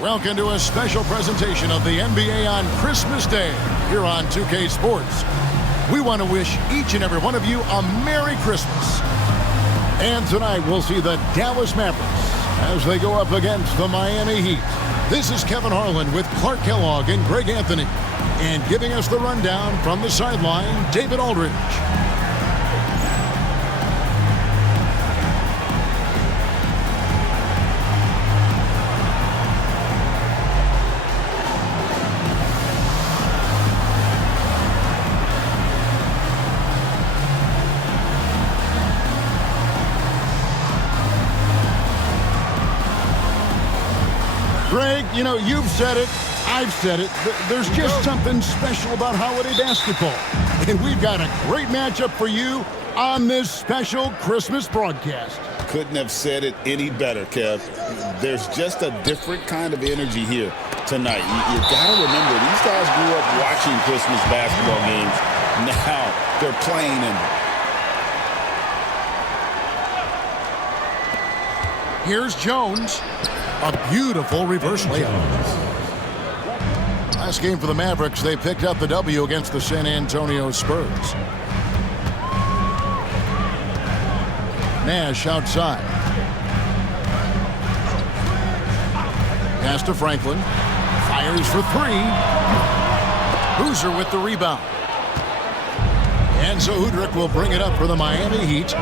Welcome to a special presentation of the NBA on Christmas Day here on 2K Sports. We want to wish each and every one of you a Merry Christmas. And tonight we'll see the Dallas Mavericks as they go up against the Miami Heat. This is Kevin Harlan with Clark Kellogg and Greg Anthony. And giving us the rundown from the sideline, David Aldridge. Greg, you know, you've said it, I've said it. There's just something special about holiday basketball. And we've got a great matchup for you on this special Christmas broadcast. Couldn't have said it any better, Kev. There's just a different kind of energy here tonight. You got to remember, these guys grew up watching Christmas basketball games. Now they're playing them. Here's Jones. A beautiful reverse layup. Last game for the Mavericks, they picked up the W against the San Antonio Spurs. Nash outside. Pass to Franklin. Fires for three. Boozer with the rebound. And so Udrih will bring it up for the Miami Heat.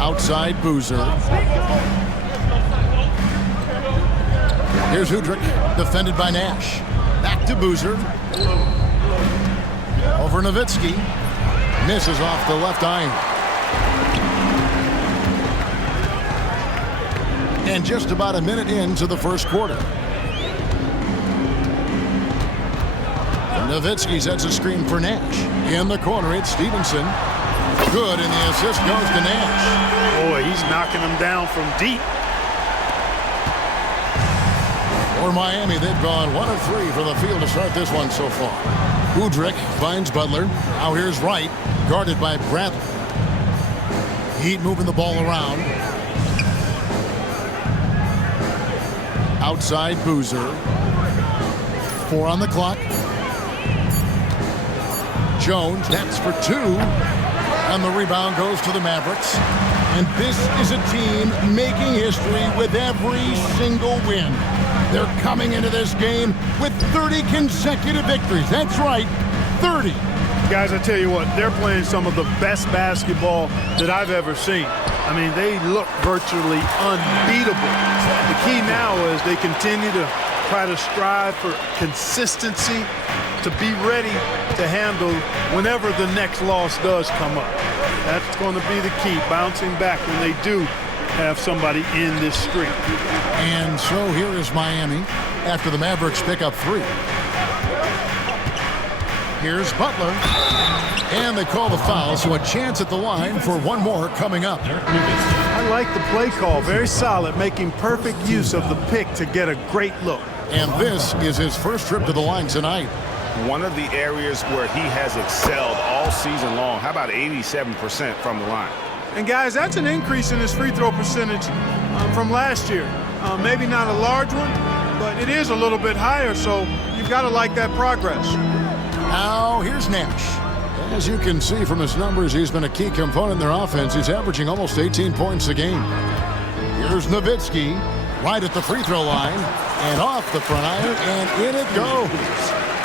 Outside Boozer. Here's Udrih, defended by Nash. Back to Boozer. Over Nowitzki. Misses off the left iron. And just about a minute into the first quarter. Nowitzki sets a screen for Nash. In the corner, it's Stevenson. Good, and the assist goes to Nash. Boy, he's knocking them down from deep. For Miami, they've gone 1 of 3 for the field to start this one so far. Udrih finds Butler. Now here's Wright, guarded by Bradley. Heat moving the ball around. Outside Boozer. 4 on the clock. Jones, that's for 2. And the rebound goes to the Mavericks. And this is a team making history with every single win. They're coming into this game with 30 consecutive victories. That's right, 30. Guys, I tell you what, they're playing some of the best basketball that I've ever seen. I mean, they look virtually unbeatable. The key now is they continue to try to strive for consistency, to be ready to handle whenever the next loss does come up. That's going to be the key, bouncing back when they do have somebody in this streak. And so here is Miami after the Mavericks pick up 3. Here's Butler. And they call the foul, so a chance at the line for one more coming up. I like the play call. Very solid, making perfect use of the pick to get a great look. And this is his first trip to the line tonight. One of the areas where he has excelled all season long. How about 87% from the line? And guys, that's an increase in his free throw percentage from last year. Maybe not a large one, but it is a little bit higher, so you've got to like that progress. Now here's Nash. As you can see from his numbers, he's been a key component in their offense. He's averaging almost 18 points a game. Here's Nowitzki, right at the free throw line, and off the front iron, and in it goes.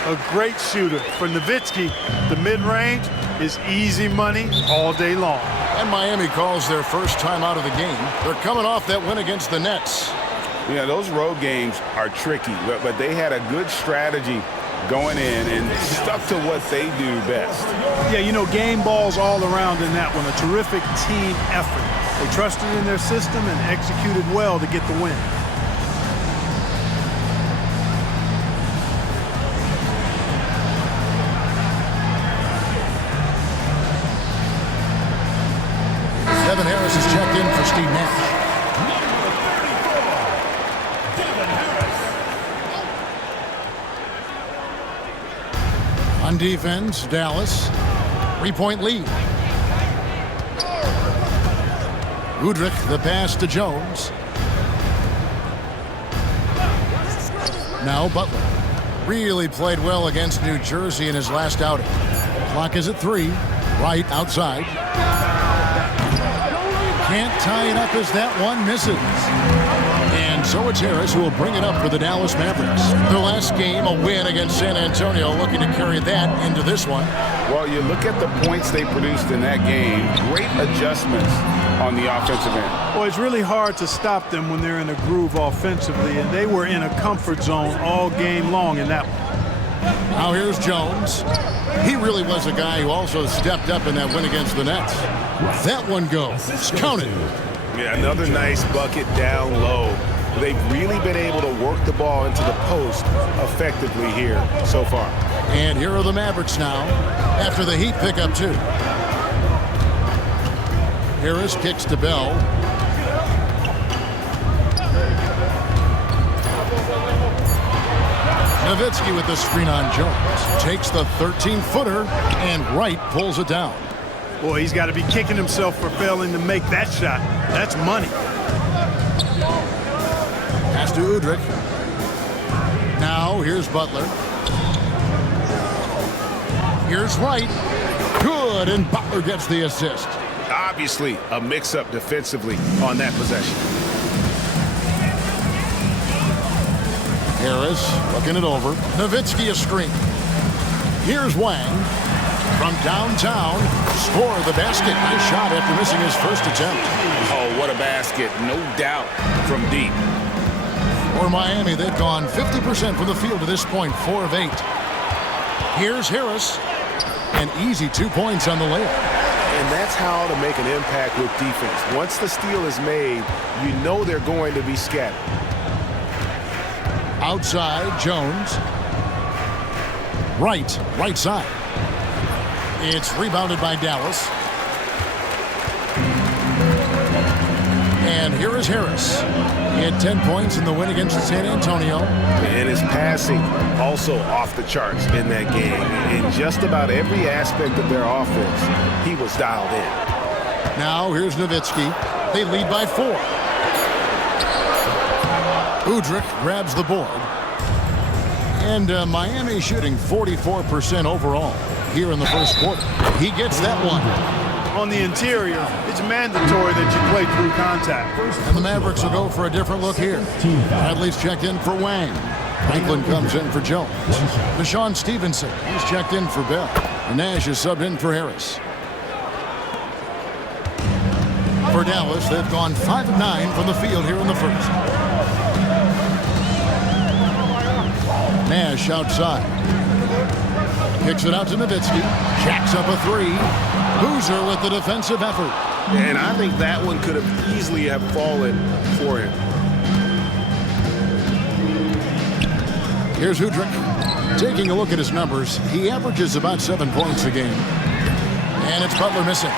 A great shooter. For Nowitzki, the mid-range is easy money all day long. And Miami calls their first time out of the game. They're coming off that win against the Nets. Yeah, those road games are tricky, but they had a good strategy going in and stuck to what they do best. Yeah, you know, game balls all around in that one. A terrific team effort. They trusted in their system and executed well to get the win. Devin Harris is checked in for Steve Nash. On defense, Dallas. 3-point lead. Udrih, the pass to Jones. Now Butler. Really played well against New Jersey in his last outing. Clock is at 3. Right outside. Can't tie it up as that one misses. And so it's Harris who will bring it up for the Dallas Mavericks. Their last game, a win against San Antonio, looking to carry that into this one. Well, you look at the points they produced in that game. Great adjustments on the offensive end. Well, it's really hard to stop them when they're in a groove offensively, and they were in a comfort zone all game long in that one. Now here's Jones. He really was a guy who also stepped up in that win against the Nets. That one goes. It's counted. Yeah, another nice bucket down low. They've really been able to work the ball into the post effectively here so far. And here are the Mavericks now after the Heat pick up 2. Harris kicks to Bell. Nowitzki with the screen on Jones. Takes the 13-footer and Wright pulls it down. Boy, he's got to be kicking himself for failing to make that shot. That's money. Pass to Udrich. Now here's Butler. Here's Wright. Good, and Butler gets the assist. Obviously, a mix-up defensively on that possession. Harris looking it over. Nowitzki a screen. Here's Wang. From downtown, score the basket. Nice shot after missing his first attempt. Oh, what a basket. No doubt from deep. For Miami, they've gone 50% from the field to this point, 4 of 8. Here's Harris. An easy 2 points on the layup. And that's how to make an impact with defense. Once the steal is made, you know they're going to be scattered. Outside, Jones. Right side. It's rebounded by Dallas. And here is Harris. He had 10 points in the win against San Antonio. And his passing also off the charts in that game. In just about every aspect of their offense, he was dialed in. Now here's Nowitzki. They lead by 4. Udrich grabs the board. And Miami shooting 44% overall here in the first quarter. He gets that one. On the interior, it's mandatory that you play through contact. And the Mavericks will go for a different look here. Bradley's checked in for Wang. Franklin comes in for Jones. Deshaun Stevenson, he's checked in for Bell. And Nash is subbed in for Harris. For Dallas, they've gone 5 of 9 from the field here in the first. Nash outside. Kicks it out to Nowitzki. Jacks up a 3. Boozer with the defensive effort. And I think that one could have easily have fallen for him. Here's Udrich. Taking a look at his numbers, he averages about 7 points a game. And it's Butler missing.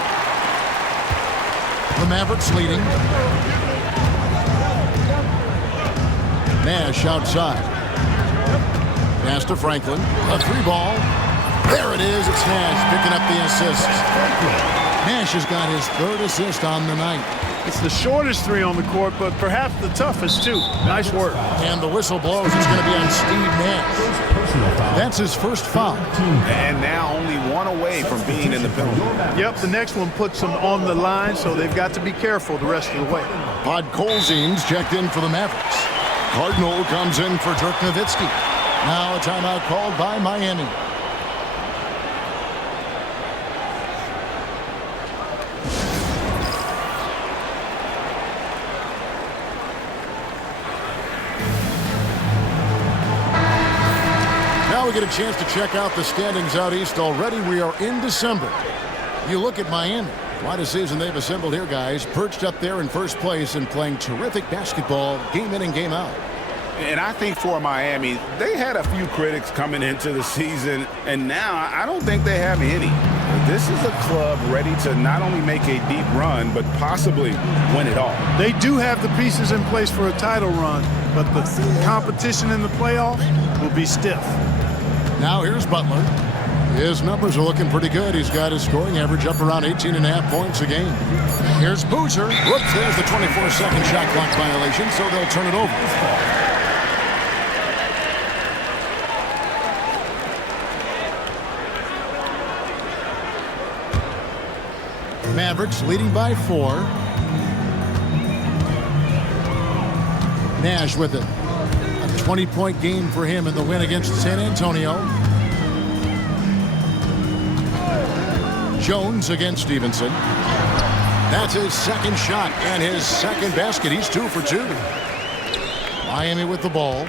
The Mavericks leading. Nash outside. Pass to Franklin. A 3-ball. There it is. It's Nash picking up the assist. Nash has got his 3rd assist on the night. It's the shortest 3 on the court, but perhaps the toughest too. Nice work. And the whistle blows. It's going to be on Steve Nash. That's his first foul. And now only 1 away from being in the penalty. Yep, the next one puts them on the line, so they've got to be careful the rest of the way. Podkolzin's checked in for the Mavericks. Cardinal comes in for Dirk Nowitzki. Now a timeout called by Miami. Now we get a chance to check out the standings out east. Already we are in December. You look at Miami. Quite a season they've assembled here, guys. Perched up there in first place and playing terrific basketball game in and game out. And I think for Miami, they had a few critics coming into the season, and now I don't think they have any. This is a club ready to not only make a deep run, but possibly win it all. They do have the pieces in place for a title run, but the competition in the playoffs will be stiff. Now here's Butler. His numbers are looking pretty good. He's got his scoring average up around 18.5 points a game. Here's Boozer. Whoops, there's the 24-second shot clock violation, so they'll turn it over. Mavericks leading by 4. Nash with it. A 20-point game for him in the win against San Antonio. Jones against Stevenson. That's his second shot and his second basket. He's 2 for 2. Miami with the ball.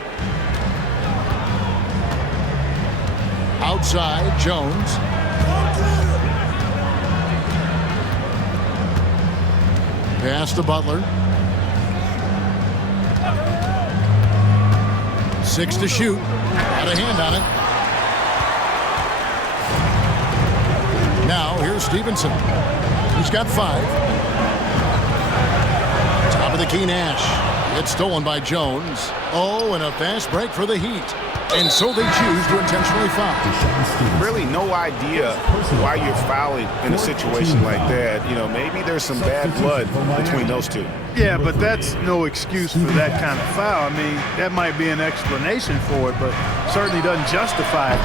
Outside, Jones. Pass to Butler. 6 to shoot. Got a hand on it. Now, here's Stevenson. He's got 5. Top of the key, Nash. It's stolen by Jones. Oh, and a fast break for the Heat. And so they choose to intentionally foul. Really no idea why you're fouling in a situation like that. You know, maybe there's some bad blood between those two. Yeah, but that's no excuse for that kind of foul. I mean, that might be an explanation for it, but certainly doesn't justify it.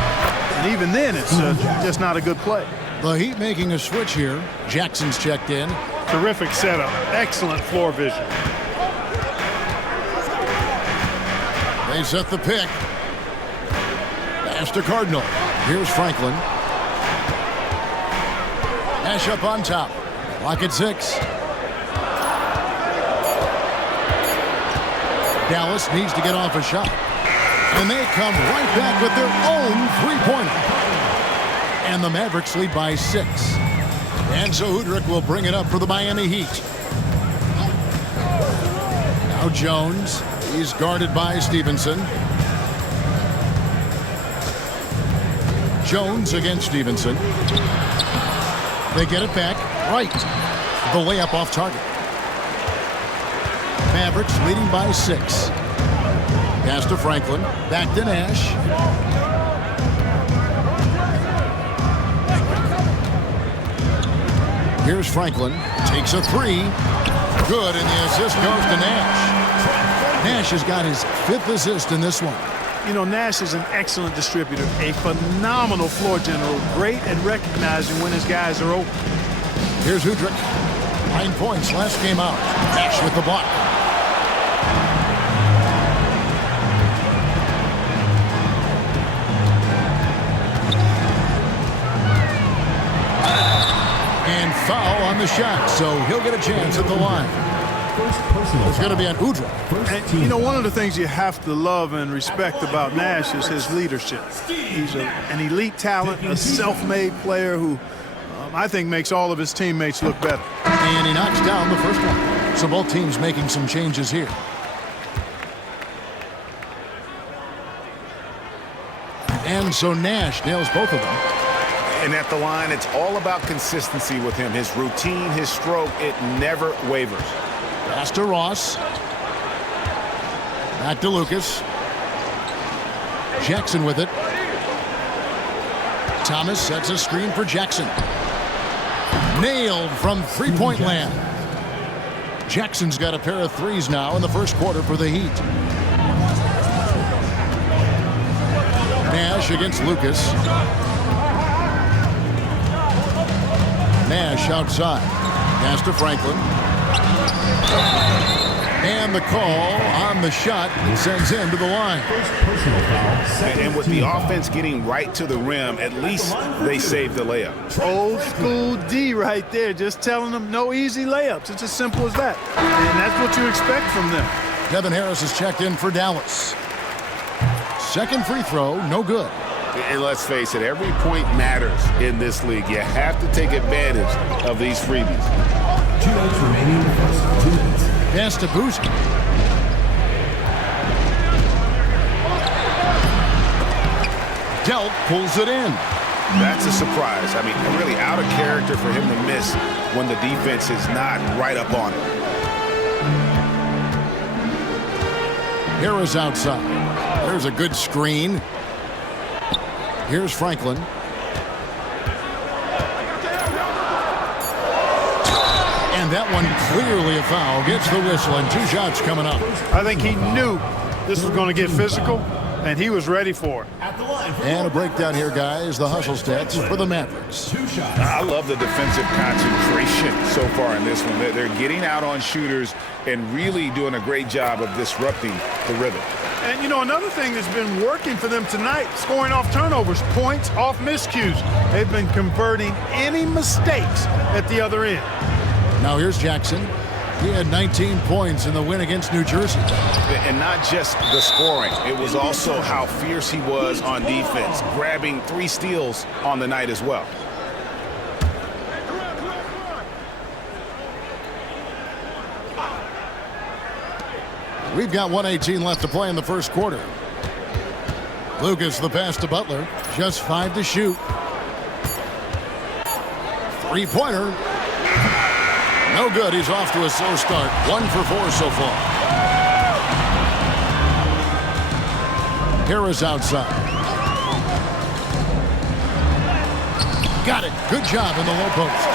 And even then, it's just not a good play. The Heat making a switch here. Jackson's checked in. Terrific setup. Excellent floor vision. They set the pick. Pass to Cardinal. Here's Franklin. Nash up on top. Clock at 6. Dallas needs to get off a shot. And they come right back with their own three-pointer. And the Mavericks lead by 6. And so Hudrick will bring it up for the Miami Heat. Now Jones. He's guarded by Stevenson. Jones against Stevenson. They get it back. Right. The layup off target. Mavericks leading by 6. Pass to Franklin. Back to Nash. Here's Franklin. Takes a 3. Good, and the assist goes to Nash. Nash has got his 5th assist in this one. You know, Nash is an excellent distributor, a phenomenal floor general, great at recognizing when his guys are open. Here's Hudrick. 9 points last game out. Nash with the block. And foul on the shot, so he'll get a chance at the line. It's going to be on Udrih. And, you know, one of the things you have to love and respect about Nash is his leadership. He's an elite talent, a self-made player who I think makes all of his teammates look better. And he knocks down the first one. So both teams making some changes here. And so Nash nails both of them. And at the line, it's all about consistency with him. His routine, his stroke, it never wavers. Pass to Ross. Back to Lucas. Jackson with it. Thomas sets a screen for Jackson. Nailed from three-point land. Jackson's got a pair of threes now in the first quarter for the Heat. Nash against Lucas. Nash outside. Pass to Franklin. And the call on the shot that sends him to the line. And with the offense getting right to the rim, at least they saved the layup. Old school D right there, just telling them no easy layups. It's as simple as that. And that's what you expect from them. Devin Harris is checked in for Dallas. Second free throw, no good. And let's face it, every point matters in this league. You have to take advantage of these freebies. 2 minutes remaining in the first 2 minutes. Pass to Boozer. Delp pulls it in. That's a surprise. I mean, really out of character for him to miss when the defense is not right up on him. Harris outside. There's a good screen. Here's Franklin. And that one clearly a foul. Gets the whistle and 2 shots coming up. I think he knew this was going to get physical, and he was ready for it. And a breakdown here, guys. The hustle stats for the Mavericks. I love the defensive concentration so far in this one. They're getting out on shooters and really doing a great job of disrupting the rhythm. And, you know, another thing that's been working for them tonight, scoring off turnovers, points off miscues. They've been converting any mistakes at the other end. Now here's Jackson. He had 19 points in the win against New Jersey. And not just the scoring. It was also how fierce he was on defense, grabbing 3 steals on the night as well. We've got 1:18 left to play in the first quarter. Lucas, the pass to Butler. Just 5 to shoot. Three-pointer. No good. He's off to a slow start. 1 for 4 so far. Harris outside. Got it. Good job in the low post.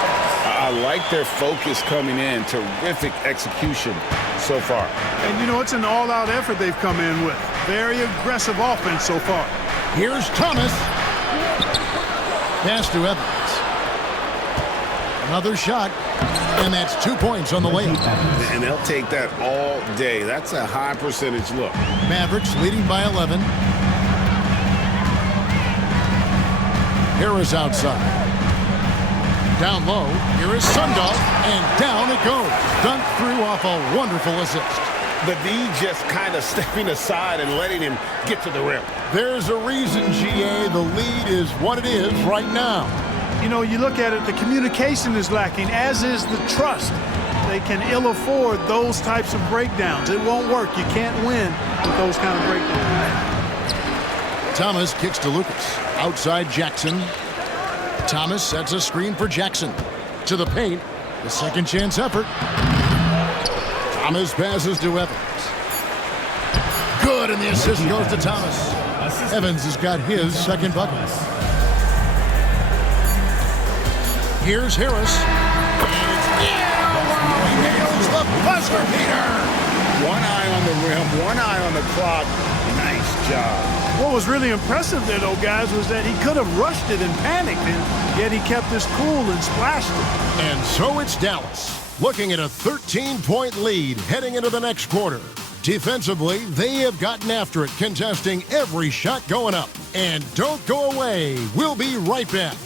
I like their focus coming in. Terrific execution so far. And, you know, it's an all-out effort they've come in with. Very aggressive offense so far. Here's Thomas. Pass to Evans. Another shot. And that's 2 points on the way. And they'll take that all day. That's a high percentage look. Mavericks leading by 11. Harris outside. Down low. Here is Sundog. And down it goes. Dunked through off a wonderful assist. The D just kind of stepping aside and letting him get to the rim. There's a reason, GA. The lead is what it is right now. You know, you look at it, the communication is lacking, as is the trust. They can ill afford those types of breakdowns. It won't work. You can't win with those kind of breakdowns. Thomas kicks to Lucas. Outside Jackson. Thomas sets a screen for Jackson. To the paint. The second chance effort. Thomas passes to Evans. Good, and the assist goes to Thomas. Evans has got his second bucket. Here's Harris. He nails the buzzer beater. One eye on the rim, one eye on the clock. Nice job. What was really impressive there, though, guys, was that he could have rushed it and panicked, and yet he kept his cool and splashed it. And so it's Dallas, looking at a 13-point lead heading into the next quarter. Defensively, they have gotten after it, contesting every shot going up. And don't go away. We'll be right back.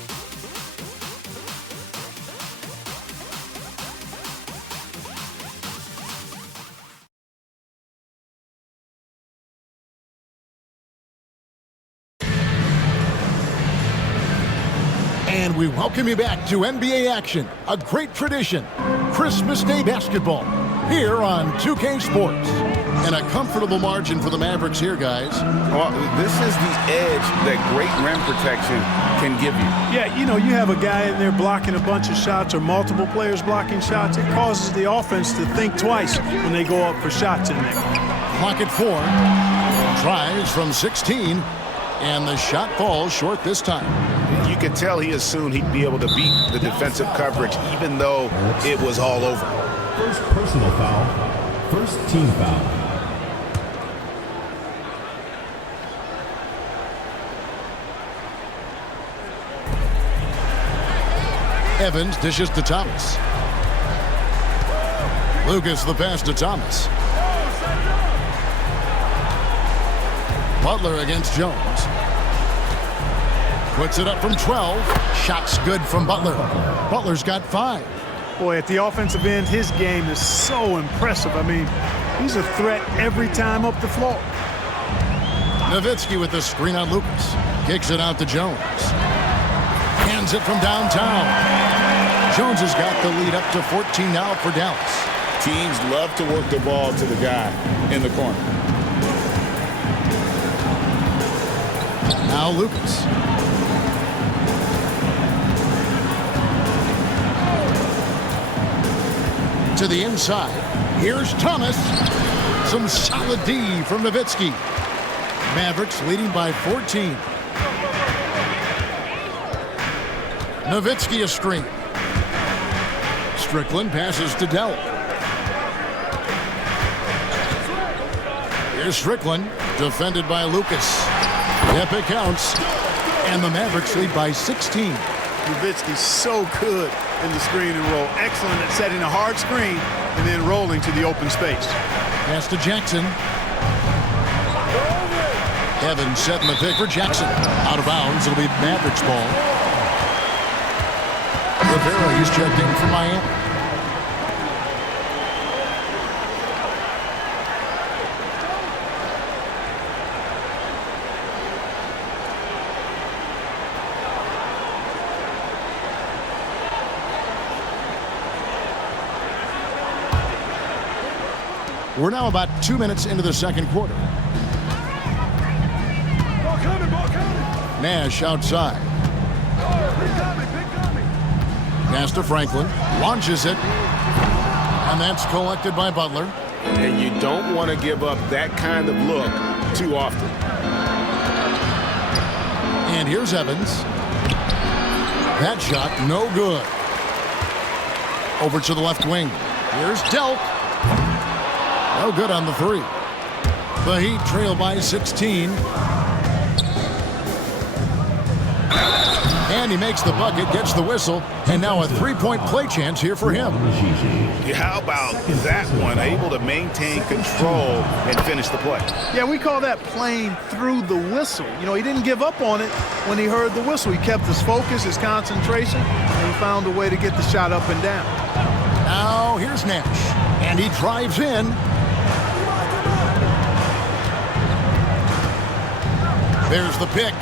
And we welcome you back to NBA action, a great tradition, Christmas Day basketball, here on 2K Sports. And a comfortable margin for the Mavericks here, guys. Well, this is the edge that great rim protection can give you. Yeah, you know, you have a guy in there blocking a bunch of shots or multiple players blocking shots. It causes the offense to think twice when they go up for shots in there. Clock at 4. Tries from 16. And the shot falls short this time. You could tell he assumed he'd be able to beat the defensive coverage, even though it was all over. First personal foul. First team foul. Evans dishes to Thomas. Lucas the pass to Thomas. Butler against Jones. Puts it up from 12. Shots good from Butler. Butler's got 5. Boy, at the offensive end, his game is so impressive. I mean, he's a threat every time up the floor. Nowitzki with the screen on Lucas. Kicks it out to Jones. Hands it from downtown. Jones has got the lead up to 14 now for Dallas. Teams love to work the ball to the guy in the corner. Now Lucas. To the inside. Here's Thomas. Some solid D from Nowitzki. Mavericks leading by 14. Nowitzki a screen. Strickland passes to Dell. Here's Strickland, defended by Lucas. Yep, it counts. And the Mavericks lead by 16. Nowitzki's so good in the screen and roll. Excellent at setting a hard screen and then rolling to the open space. Pass to Jackson. Evans setting the pick for Jackson. Out of bounds. It'll be Mavericks ball. Rivera, he's checked in for Miami. We're now about 2 minutes into the second quarter. Nash outside. Pass to Franklin. Launches it. And that's collected by Butler. And you don't want to give up that kind of look too often. And here's Evans. That shot, no good. Over to the left wing. Here's Delk. No good on the three. The Heat trail by 16. And he makes the bucket, gets the whistle, and now a three-point play chance here for him. How about that one? Able to maintain control and finish the play. Yeah, we call that playing through the whistle. You know, he didn't give up on it when he heard the whistle. He kept his focus, his concentration, and he found a way to get the shot up and down. Now here's Nash, and he drives in. There's the pick.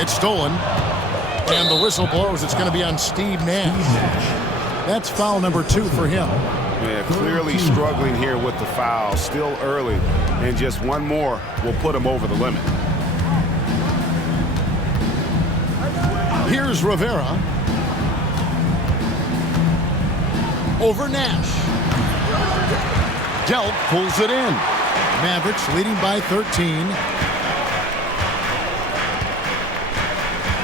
It's stolen. And the whistle blows. It's going to be on Steve Nash. That's foul number 2 for him. Yeah, clearly struggling here with the foul. Still early. And just one more will put him over the limit. Here's Rivera. Over Nash. Delk pulls it in. Mavericks leading by 13.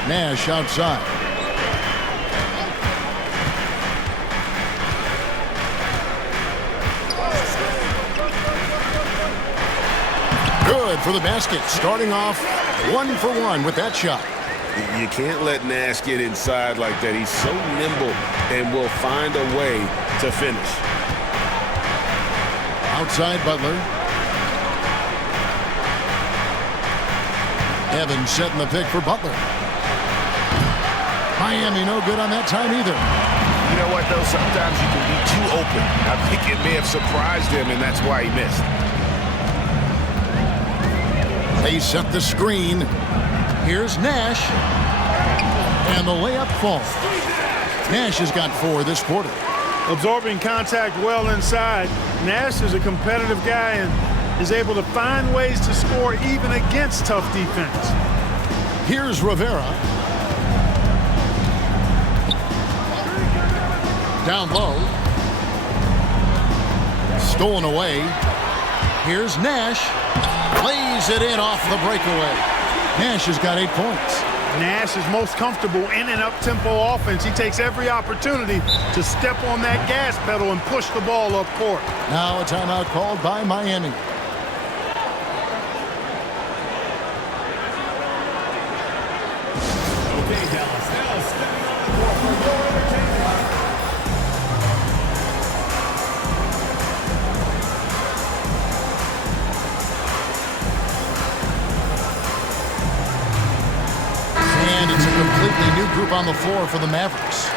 Nash outside. Good for the basket. Starting off 1 for 1 with that shot. You can't let Nash get inside like that. He's so nimble and will find a way to finish. Outside Butler. Evans setting the pick for Butler. Miami no good on that time either. You know what, though? Sometimes you can be too open. I think it may have surprised him, and that's why he missed. They set the screen. Here's Nash. And the layup falls. Nash has got 4 this quarter. Absorbing contact well inside. Nash is a competitive guy and is able to find ways to score even against tough defense. Here's Rivera. Down low. Stolen away. Here's Nash. Lays it in off the breakaway. Nash has got 8 points. Nash is most comfortable in an up-tempo offense. He takes every opportunity to step on that gas pedal and push the ball up court. Now a timeout called by Miami. Okay, Dallas, now stepping on the court for your entertainment. And it's a completely new group on the floor for the Mavericks.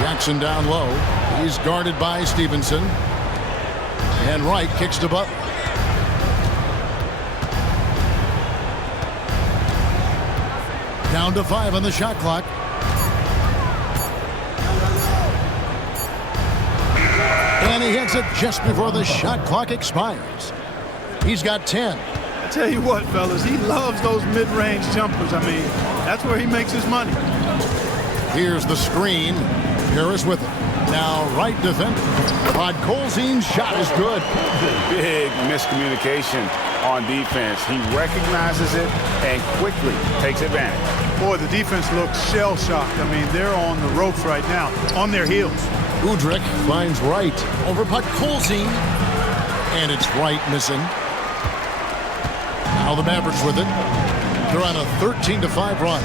Jackson down low. He's guarded by Stevenson. And Wright kicks to Butler. Down to 5 on the shot clock. And he hits it just before the shot clock expires. He's got 10. I tell you what, fellas, he loves those mid-range jumpers. I mean, that's where he makes his money. Here's the screen. Harris with it. Now right defender. Podkolzin's shot is good. Big miscommunication on defense. He recognizes it and quickly takes advantage. Boy, the defense looks shell-shocked. I mean, they're on the ropes right now, on their heels. Udrih finds Wright over Podkolzin. And it's Wright missing. Now the Mavericks with it. They're on a 13-5 run.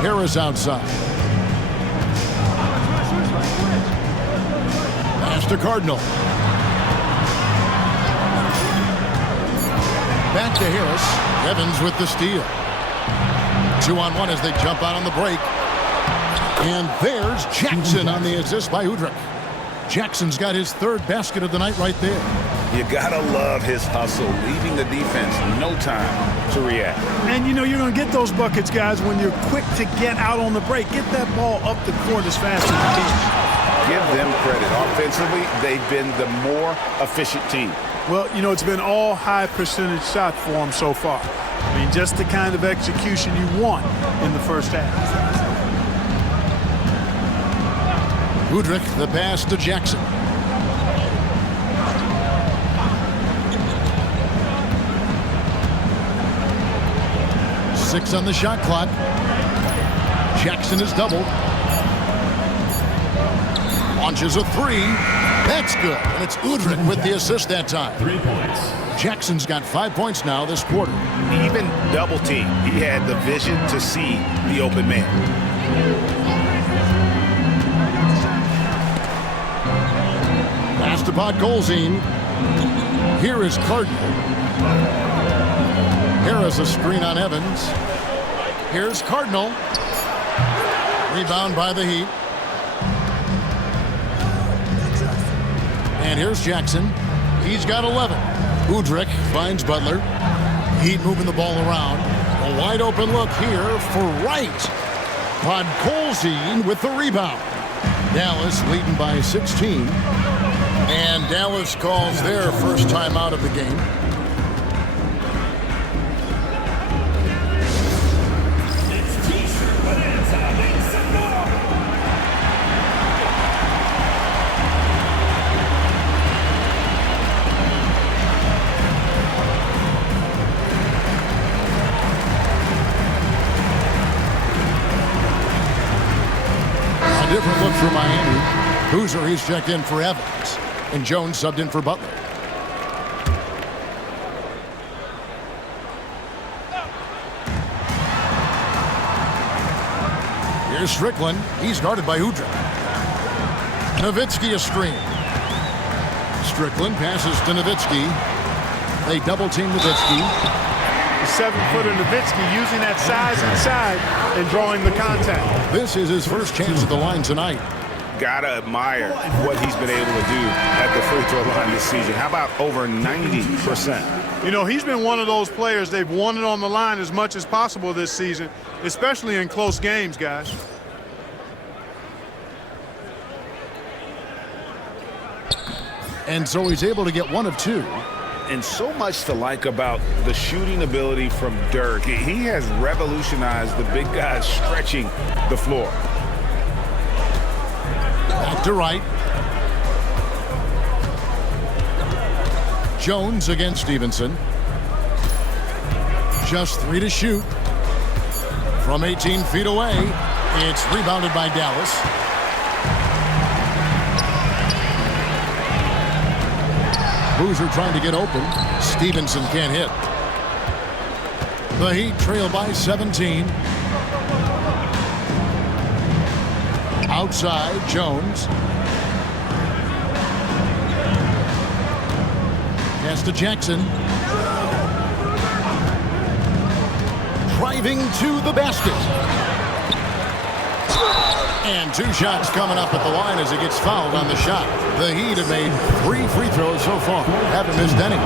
Harris outside. Pass to Cardinal. Back to Harris. Evans with the steal. 2-on-1 as they jump out on the break. And there's Jackson on the assist by Udrih. Jackson's got his third basket of the night right there. You gotta love his hustle, leaving the defense no time to react. And you know you're going to get those buckets, guys, when you're quick to get out on the break. Get that ball up the court as fast as you can. Give them credit. Offensively, they've been the more efficient team. Well, you know, it's been all high percentage shots for them so far. I mean, just the kind of execution you want in the first half. Udrih, the pass to Jackson. Six on the shot clock. Jackson is doubled. Launches a three. That's good. And it's Udrih with the assist that time. 3 points. Jackson's got 5 points now this quarter. Even double team, he had the vision to see the open man. Pass to Podkolzin. Here is Cardinal. Harris a screen on Evans. Here's Cardinal. Rebound by the Heat. And here's Jackson. He's got 11. Udrih finds Butler. Heat moving the ball around. A wide open look here for Wright. Podkolzin with the rebound. Dallas leading by 16. And Dallas calls their first time out of the game. Different look for Miami. Boozer, he's checked in for Evans. And Jones subbed in for Butler. Here's Strickland. He's guarded by Udrih. Nowitzki a screen. Strickland passes to Nowitzki. They double team Nowitzki. The 7-footer Nowitzki using that size inside and drawing the contact. This is his first chance at the line tonight. Gotta admire what he's been able to do at the free throw line this season. How about over 90%? You know, he's been one of those players, they've won it on the line as much as possible this season, especially in close games, guys. And so he's able to get 1 of 2. And so much to like about the shooting ability from Dirk. He has revolutionized the big guys stretching the floor. Back to Wright. Jones against Stevenson. Just 3 to shoot. From 18 feet away, it's rebounded by Dallas. Boozer trying to get open. Stevenson can't hit. The Heat trail by 17. Outside, Jones. Pass to Jackson. Driving to the basket. And 2 shots coming up at the line as he gets fouled on the shot. The Heat have made 3 free throws so far. Haven't missed any.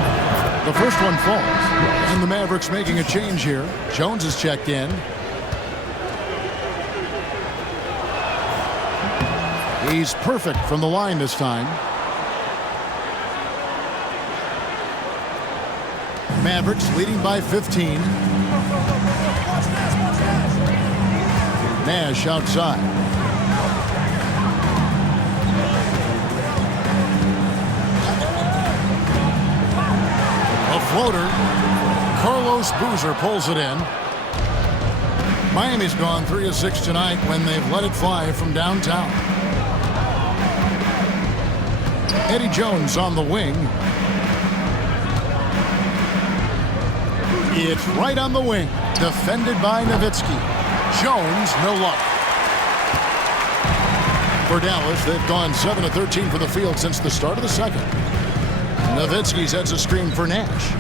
The first one falls. And the Mavericks making a change here. Jones is checked in. He's perfect from the line this time. Mavericks leading by 15. Nash outside. A floater. Carlos Boozer pulls it in. Miami's gone 3 of 6 tonight when they've let it fly from downtown. Eddie Jones on the wing. It's right on the wing. Defended by Nowitzki. Jones, no luck. For Dallas, they've gone 7 of 13 for the field since the start of the second. Nowitzki sets a screen for Nash.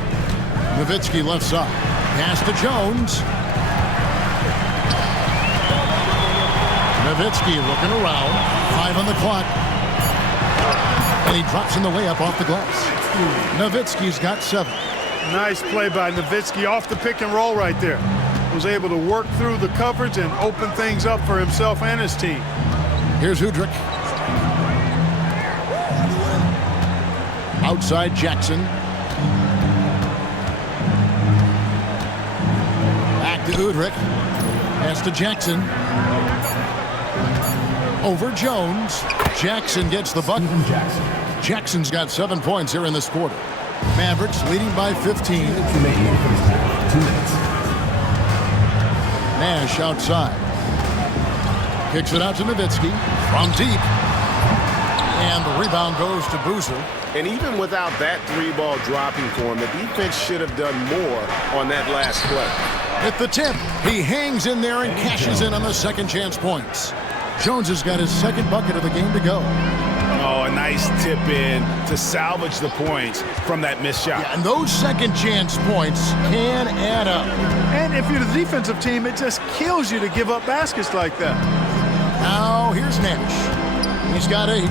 Nowitzki left side. Pass to Jones. Nowitzki looking around. 5 on the clock. And he drops in the layup off the glass. Nowitzki's got 7. Nice play by Nowitzki off the pick and roll right there. Was able to work through the coverage and open things up for himself and his team. Here's Udrih. Outside Jackson. Back to Udrih. Pass to Jackson. Over Jones. Jackson gets the bucket. Jackson's got 7 points here in this quarter. Mavericks leading by 15. 2 minutes. Nash outside. Kicks it out to Nowitzki from deep. And the rebound goes to Boozer. And even without that 3-ball dropping for him, the defense should have done more on that last play. At the tip, he hangs in there and cashes in on the second chance points. Jones has got his second bucket of the game to go. Oh, a nice tip in to salvage the points from that missed shot. Yeah, and those second chance points can add up. And if you're the defensive team, it just kills you to give up baskets like that. Now, here's Nash. He's got 8.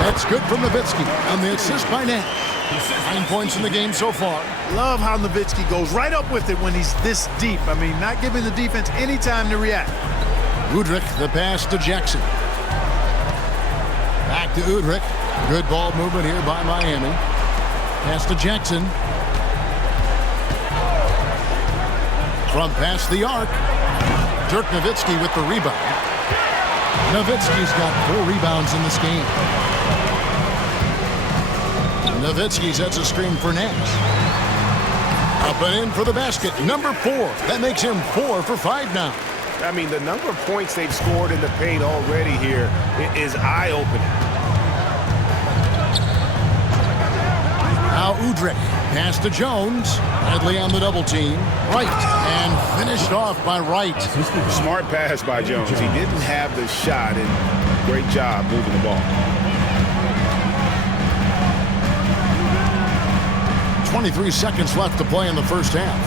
That's good from Nowitzki on the assist by Nash. 9 points in the game so far. Love how Nowitzki goes right up with it when he's this deep. I mean, not giving the defense any time to react. Udrih, the pass to Jackson. Back to Udrih. Good ball movement here by Miami. Pass to Jackson. From past the arc. Dirk Nowitzki with the rebound. Nowitzki's got 4 rebounds in this game. Nowitzki sets a screen for Nash. Up and in for the basket. Number 4. That makes him 4 for 5 now. I mean, the number of points they've scored in the paint already here is eye-opening. Now Udrih. Pass to Jones. Bradley on the double team. Wright. And finished off by Wright. Smart pass by Jones. He didn't have the shot, and great job moving the ball. 23 seconds left to play in the first half.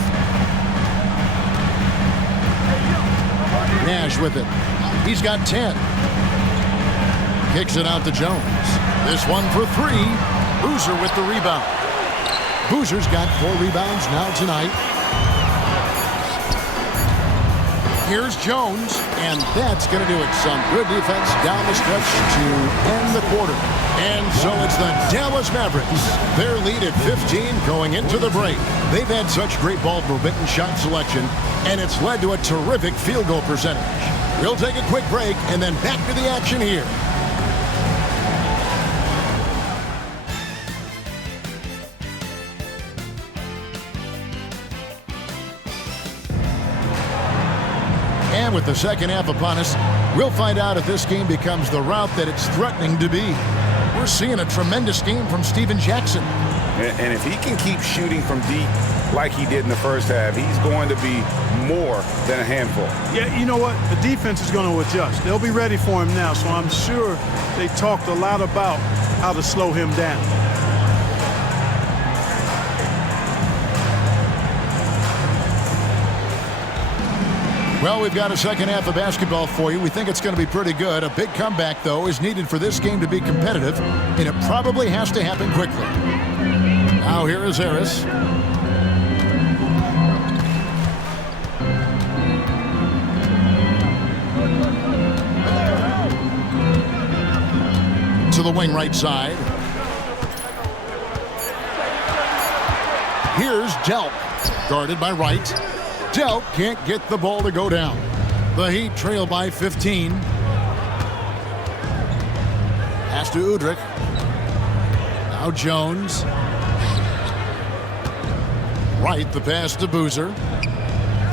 Nash with it. He's got 10. Kicks it out to Jones. This one for 3. Boozer with the rebound. Boozer's got 4 rebounds now tonight. Here's Jones, and that's going to do it. Some good defense down the stretch to end the quarter. And so it's the Dallas Mavericks. Their lead at 15 going into the break. They've had such great ball movement and shot selection, and it's led to a terrific field goal percentage. We'll take a quick break and then back to the action here. And with the second half upon us, we'll find out if this game becomes the route that it's threatening to be. We're seeing a tremendous game from Stephen Jackson. And if he can keep shooting from deep like he did in the first half, he's going to be more than a handful. Yeah, you know what? The defense is going to adjust. They'll be ready for him now, so I'm sure they talked a lot about how to slow him down. Well, we've got a second half of basketball for you. We think it's going to be pretty good. A big comeback, though, is needed for this game to be competitive, and it probably has to happen quickly. Now here is Harris. To the wing right side. Here's Delp, guarded by Wright. Dell can't get the ball to go down. The Heat trail by 15. Pass to Udrih. Now Jones. Wright, the pass to Boozer.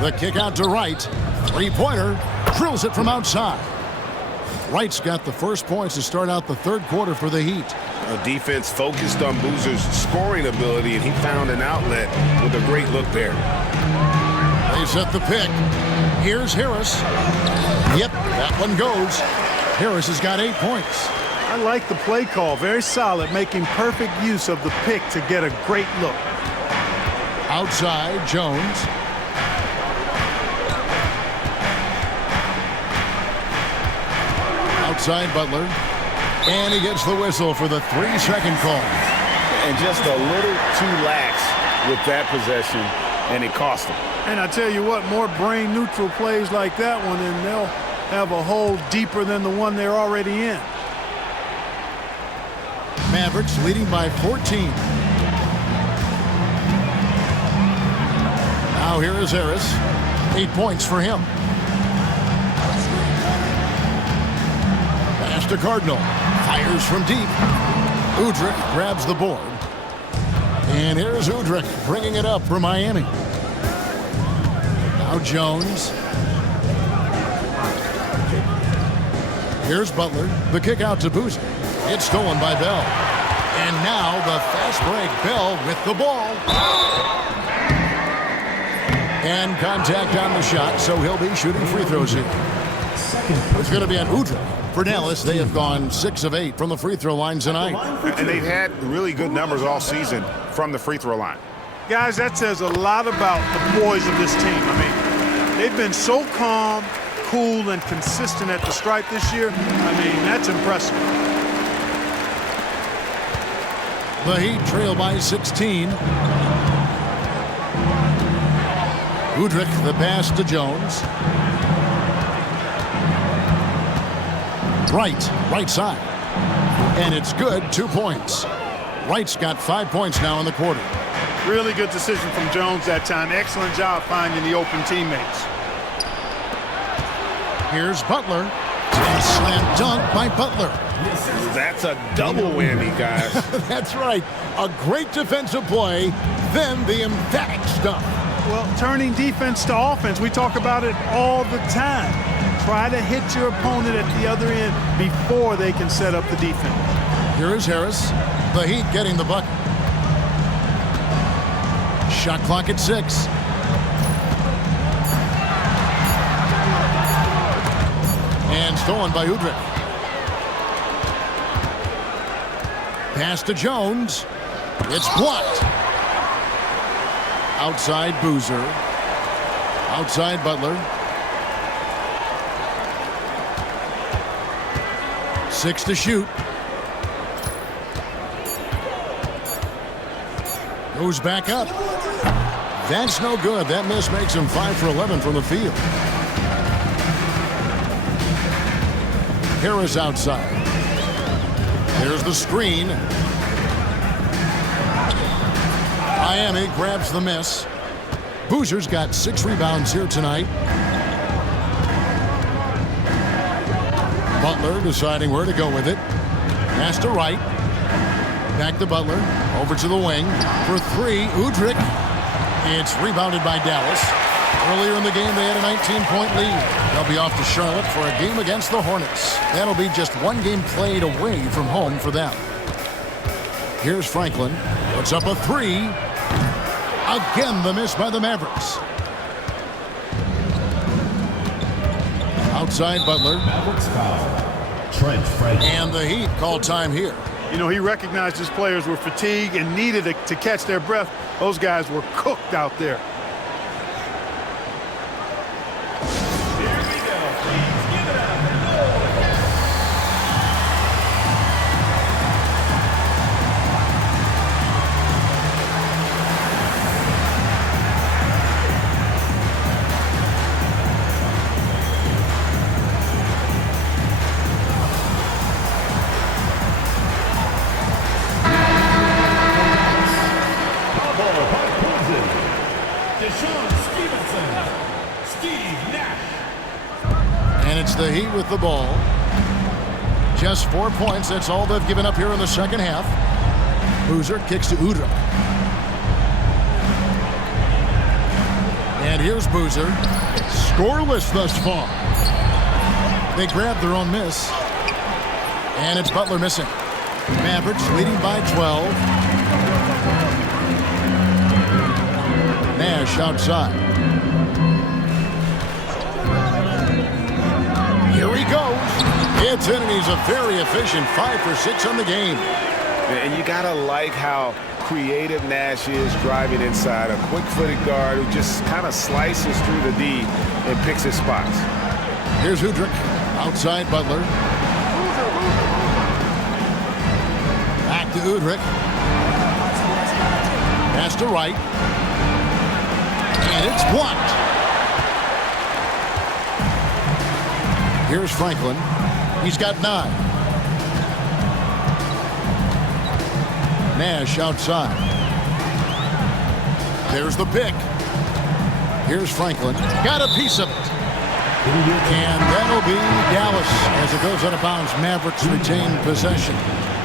The kick out to Wright. Three-pointer. Drills it from outside. Wright's got the first points to start out the third quarter for the Heat. A defense focused on Boozer's scoring ability, and he found an outlet with a great look there. They set the pick. Here's Harris. Yep, that one goes. Harris has got 8 points. I like the play call. Very solid, making perfect use of the pick to get a great look. Outside, Jones. Outside, Butler. And he gets the whistle for the 3-second call. And just a little too lax with that possession, and it cost him. And I tell you what, more brain-neutral plays like that one, and they'll have a hole deeper than the one they're already in. Mavericks leading by 14. Now here is Harris. 8 points for him. Pass to Cardinal. Fires from deep. Udrih grabs the board. And here's Udrih bringing it up for Miami. Now Jones. Here's Butler. The kick out to Boozer. It's stolen by Bell. And now the fast break. Bell with the ball. And contact on the shot, so he'll be shooting free throws here. It's going to be on Udrih. For Dallas, they have gone 6 of 8 from the free throw line tonight. And they've had really good numbers all season from the free throw line. Guys, that says a lot about the poise of this team. I mean, they've been so calm, cool, and consistent at the stripe this year. I mean, that's impressive. The Heat trail by 16. Udrih, the pass to Jones. Right side. And it's good, 2 points. Wright's got 5 points now in the quarter. Really good decision from Jones that time. Excellent job finding the open teammates. Here's Butler. A slam dunk by Butler. That's a double whammy, guys. That's right. A great defensive play, then the emphatic stuff. Well, turning defense to offense, we talk about it all the time. Try to hit your opponent at the other end before they can set up the defense. Here is Harris. The Heat getting the bucket. Shot clock at 6. And stolen by Udrih. Pass to Jones. It's blocked. Outside Boozer. Outside Butler. 6 to shoot. Goes back up. That's no good. That miss makes him 5 for 11 from the field. Harris outside. There's the screen. Miami grabs the miss. Boozer's got 6 rebounds here tonight. Butler deciding where to go with it. Pass to Wright. Back to Butler. Over to the wing. For 3, Udrih. It's rebounded by Dallas. Earlier in the game, they had a 19-point lead. They'll be off to Charlotte for a game against the Hornets. That'll be just 1 game played away from home for them. Here's Franklin. Puts up a 3. Again, the miss by the Mavericks. Outside Butler. Mavericks foul. Trent Franklin. And the Heat call time here. You know, he recognized his players were fatigued and needed to catch their breath. Those guys were cooked out there. And it's the Heat with the ball. Just 4 points. That's all they've given up here in the second half. Boozer kicks to Udrih. And here's Boozer. Scoreless thus far. They grab their own miss. And it's Butler missing. Mavericks leading by 12. Nash outside. Here he goes. It's in, and he's a very efficient 5 for 6 on the game. And you gotta like how creative Nash is driving inside. A quick-footed guard who just kind of slices through the D and picks his spots. Here's Udrih. Outside Butler. Back to Udrih. Pass to Wright. And it's blocked. Here's Franklin. He's got 9. Nash outside. There's the pick. Here's Franklin. Got a piece of it. And that'll be Dallas as it goes out of bounds. Mavericks retain possession.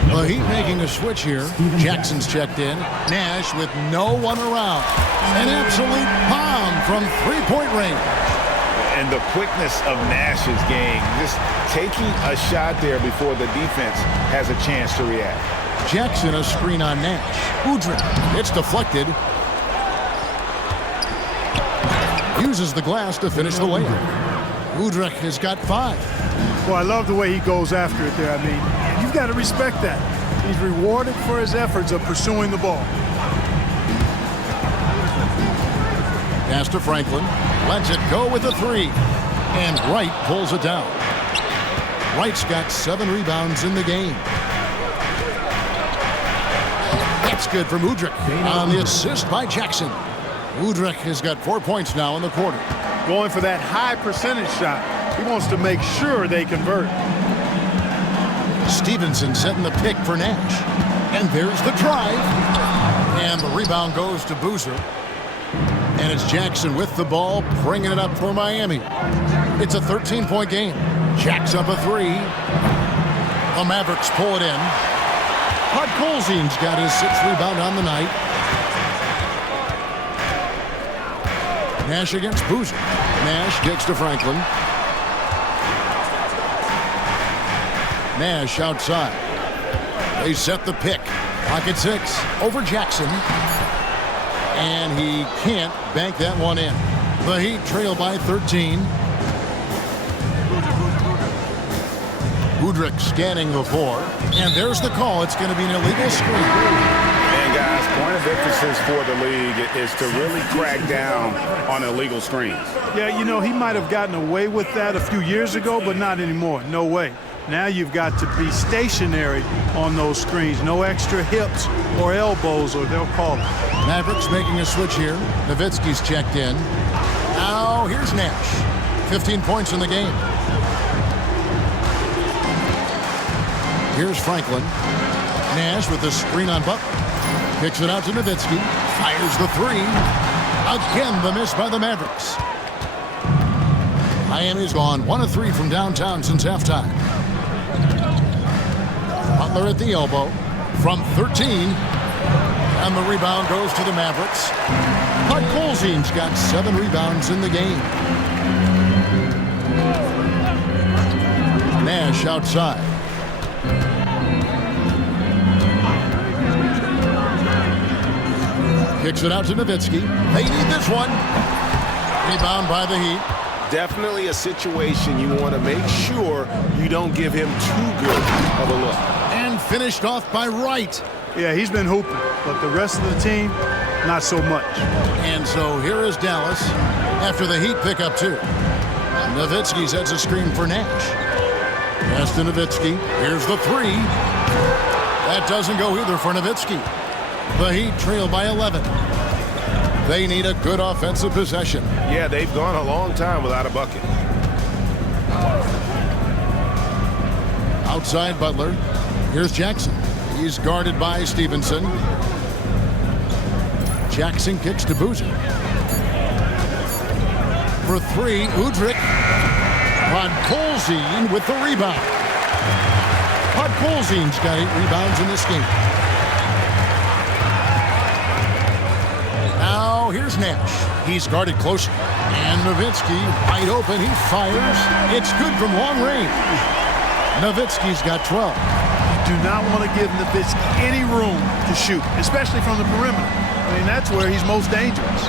The Heat making a switch here. Jackson's checked in. Nash with no one around. An absolute bomb from three-point range. And the quickness of Nash's game, just taking a shot there before the defense has a chance to react. Jackson a screen on Nash. Udrih. It's deflected. Uses the glass to finish the layup. Udrih has got 5. Well, I love the way he goes after it there. I mean, you've got to respect that. He's rewarded for his efforts of pursuing the ball. Pass to Franklin. Lets it go with a 3. And Wright pulls it down. Wright's got 7 rebounds in the game. That's good from Udrih on the assist by Jackson. Udrih has got 4 points now in the quarter. Going for that high percentage shot. He wants to make sure they convert. Stevenson setting the pick for Nash. And there's the drive. And the rebound goes to Boozer. And it's Jackson with the ball, bringing it up for Miami. It's a 13-point game. Jack's up a 3. The Mavericks pull it in. Podkolzien's got his 6th rebound on the night. Nash against Boozer. Nash kicks to Franklin. Nash outside. They set the pick. Pocket 6 over Jackson. And he can't bank that one in. The Heat trail by 13. Udrih scanning the floor. And there's the call. It's going to be an illegal screen. And guys, point of emphasis for the league is to really crack down on illegal screens. Yeah, you know, he might have gotten away with that a few years ago, but not anymore. No way. Now you've got to be stationary on those screens. No extra hips or elbows, or they'll call it. Mavericks making a switch here. Nowitzki's checked in. Now here's Nash. 15 points in the game. Here's Franklin. Nash with the screen on Butler. Kicks it out to Nowitzki. Fires the 3. Again, the miss by the Mavericks. Miami's gone 1 of 3 from downtown since halftime. Butler at the elbow from 13. And the rebound goes to the Mavericks. Podkolzien's got 7 rebounds in the game. Nash outside. Kicks it out to Nowitzki. They need this one. Rebound by the Heat. Definitely a situation you want to make sure you don't give him too good of a look. And finished off by Wright. Yeah, he's been hooping, but the rest of the team, not so much. And so here is Dallas after the Heat pick up 2. Nowitzki sets a screen for Nash. Pass to Nowitzki. Here's the 3. That doesn't go either for Nowitzki. The Heat trail by 11. They need a good offensive possession. Yeah, they've gone a long time without a bucket. Outside Butler. Here's Jackson. He's guarded by Stevenson. Jackson kicks to Boozer. for three. Udrih. Podkolzin with the rebound. Podkolzin's got 8 rebounds in this game. Now here's Nash. He's guarded closely. And Nowitzki wide open. He fires. It's good from long range. Nowitzki's got 12. Do not want to give Nowitzki any room to shoot, especially from the perimeter. I mean, that's where he's most dangerous.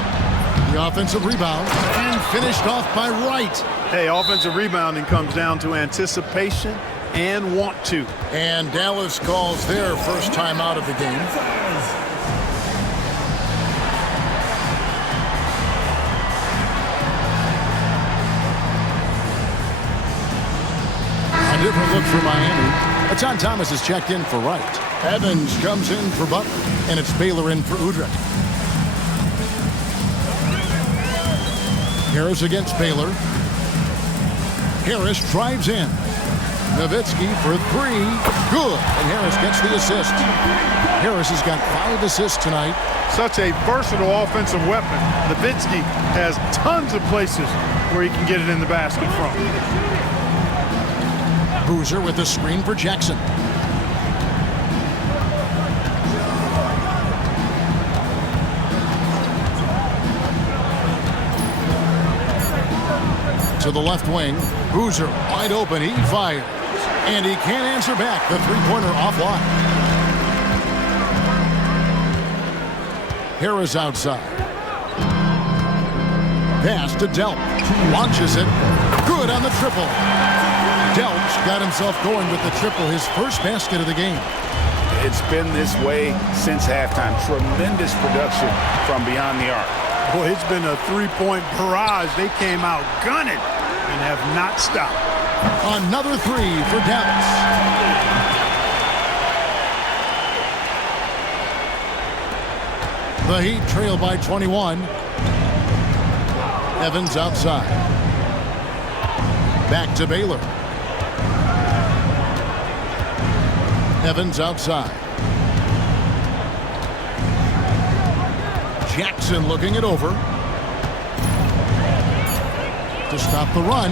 The offensive rebound and finished off by Wright. Hey, offensive rebounding comes down to anticipation and want to. And Dallas calls their first time out of the game. A different look for Miami. John Thomas is checked in for Wright. Evans comes in for Butler, and it's Baylor in for Udrih. Harris against Baylor. Harris drives in. Nowitzki for three. Good. And Harris gets the assist. Harris has got 5 assists tonight. Such a versatile offensive weapon. Nowitzki has tons of places where he can get it in the basket from. Boozer with the screen for Jackson. To the left wing. Boozer wide open. He fires. And he can't answer back. The three-pointer offline. Harris outside. Pass to Delp. Launches it. Good on the triple. Delp's got himself going with the triple, his first basket of the game. It's been this way since halftime. Tremendous production from beyond the arc. Boy, it's been a three-point barrage. They came out gunning and have not stopped. Another three for Dallas. The Heat trail by 21. Evans outside. Back to Baylor. Evans outside. Jackson looking it over. To stop the run.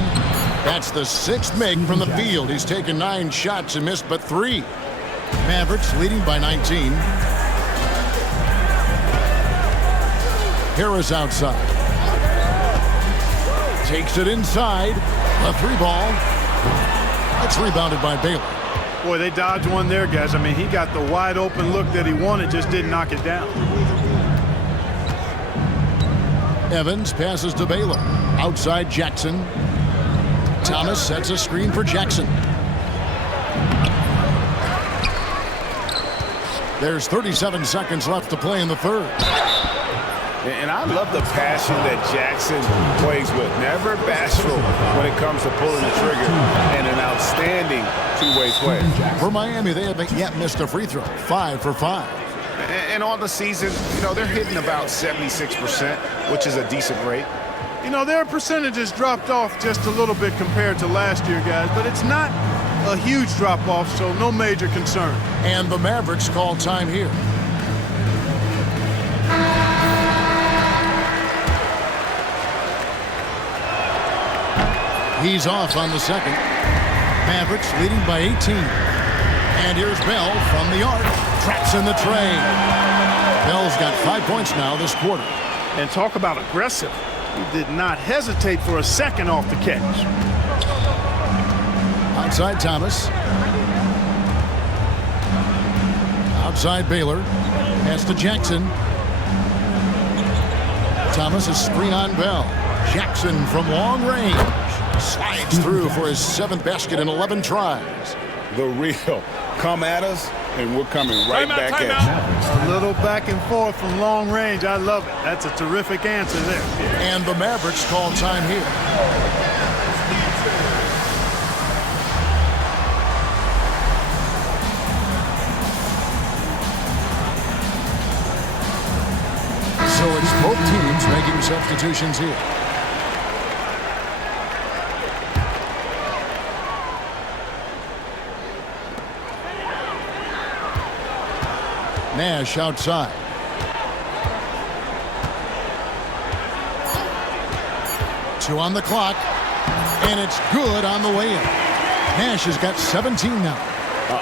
That's the 6th make from the field. He's taken 9 shots and missed but 3. Mavericks leading by 19. Harris outside. Takes it inside. A 3-ball. It's rebounded by Baylor. Boy, they dodged one there, guys. I mean, he got the wide open look that he wanted, just didn't knock it down. Evans passes to Baylor. Outside Jackson. Thomas sets a screen for Jackson. There's 37 seconds left to play in the third. And I love the passion that Jackson plays with. Never bashful when it comes to pulling the trigger. And an outstanding two-way play. For Miami, they haven't yet missed a free throw. 5 for 5. And on the season, you know, they're hitting about 76%, which is a decent rate. You know, their percentages dropped off just a little bit compared to last year, guys. But it's not a huge drop-off, so no major concern. And the Mavericks call time here. He's off on the second. Mavericks leading by 18. And here's Bell from the arc. Traps in the tray. Bell's got 5 points now this quarter. And talk about aggressive. He did not hesitate for a second off the catch. Outside Thomas. Outside Baylor. Pass to Jackson. Thomas, a screen on Bell. Jackson from long range. Slides through for his 7th basket in 11 tries. The real. Come at us, and we're coming right back at you. A little back and forth from long range. I love it. That's a terrific answer there. And the Mavericks call time here. So it's both teams making substitutions here. Nash outside. 2 on the clock. And it's good on the way in. Nash has got 17 now.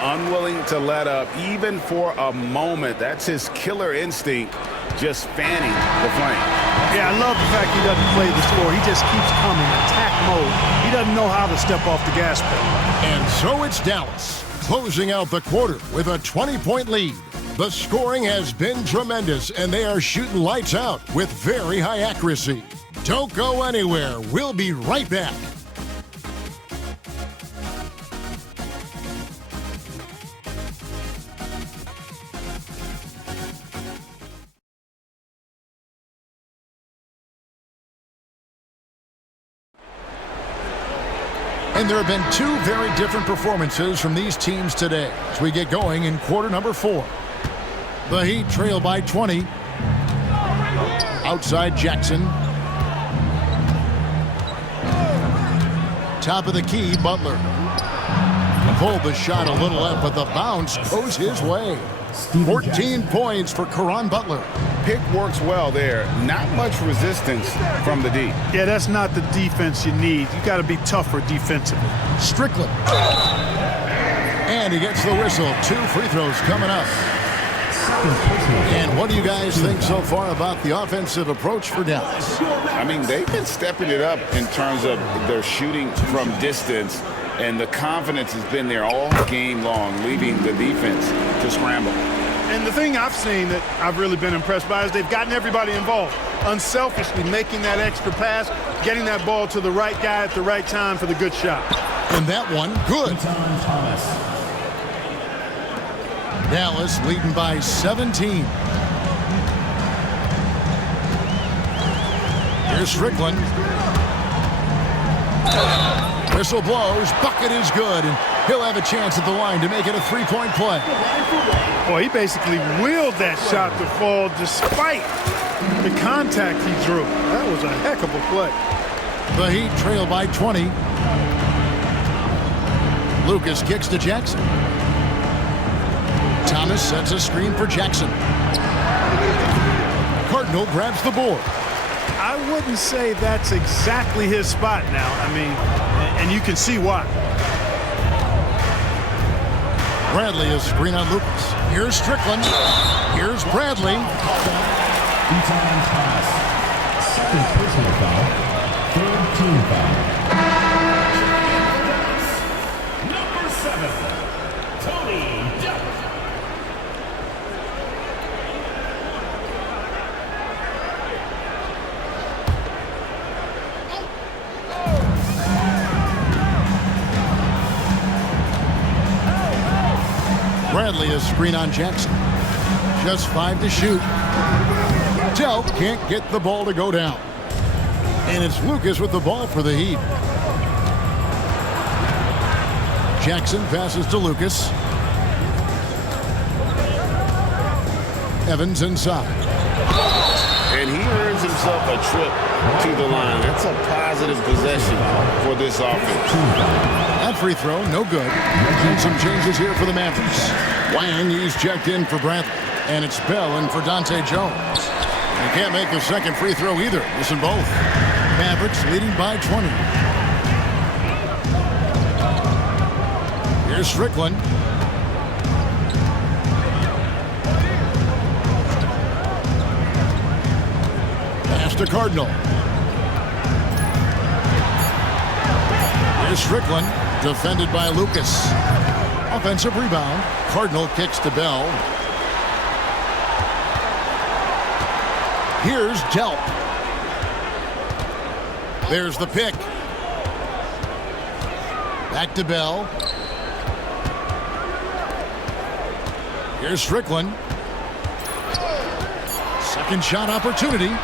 Unwilling to let up even for a moment. That's his killer instinct, just fanning the flame. Yeah, I love the fact he doesn't play the score. He just keeps coming, attack mode. He doesn't know how to step off the gas pedal. And so it's Dallas, closing out the quarter with a 20-point lead. The scoring has been tremendous, and they are shooting lights out with very high accuracy. Don't go anywhere. We'll be right back. And there have been 2 very different performances from these teams today as we get going in quarter number 4. The Heat trail by 20. Outside Jackson. Top of the key, Butler. Pulled the shot a little left, but the bounce goes his way. 14 points for Caron Butler. Pick works well there. Not much resistance from the D. Yeah, that's not the defense you need. You got to be tougher defensively. Strickland. And he gets the whistle. 2 free throws coming up. And what do you guys think so far about the offensive approach for Dallas? I mean, they've been stepping it up in terms of their shooting from distance, and the confidence has been there all game long, leaving the defense to scramble. And the thing I've seen that I've really been impressed by is they've gotten everybody involved, unselfishly making that extra pass, getting that ball to the right guy at the right time for the good shot. And that one, good. Dallas leading by 17. Here's Strickland. Whistle blows, bucket is good, and he'll have a chance at the line to make it a 3-point play. Boy, he basically willed that shot to fall despite the contact he drew. That was a heck of a play. The Heat trail by 20. Lucas kicks to Jackson. Thomas sets a screen for Jackson. Cardinal grabs the board. I wouldn't say that's exactly his spot now. I mean, and you can see why. Bradley is screen on Lucas. Here's Strickland. Here's Bradley. Second personal foul. Third team foul. Number 7, Tony Delk. Bradley is screen on Jackson. Just 5 to shoot. Delk can't get the ball to go down. And it's Lucas with the ball for the Heat. Jackson passes to Lucas. Evans inside. And he earns himself a trip to the line. That's a positive possession for this offense. That free throw, no good. And some changes here for the Mavericks. Wang, he's checked in for Bradley. And it's Bell in for Dante Jones. He can't make a second free throw either. Missing both. Mavericks leading by 20. Here's Strickland. Pass to Cardinal. Here's Strickland. Defended by Lucas. Offensive rebound. Cardinal kicks to Bell. Here's Delp. There's the pick. Back to Bell. Here's Strickland. Second shot opportunity.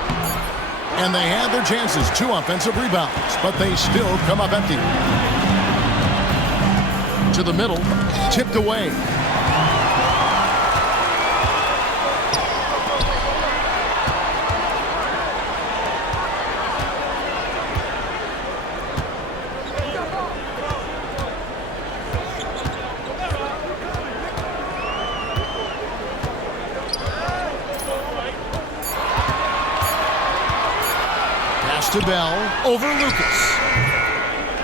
And they had their chances. 2 offensive rebounds, but they still come up empty. To the middle, tipped away. Pass to Bell over Lucas.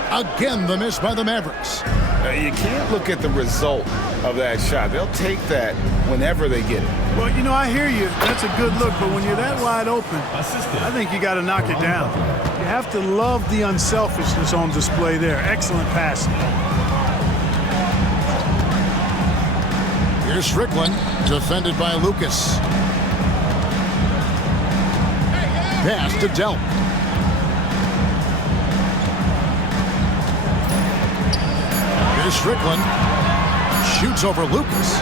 Again, the miss by the Mavericks. You can't look at the result of that shot. They'll take that whenever they get it. Well, you know, I hear you. That's a good look, but when you're that wide open, I think you got to knock it down. You have to love the unselfishness on display there. Excellent passing. Here's Strickland, defended by Lucas. Pass to Delp. Here's Strickland. Shoots over Lucas.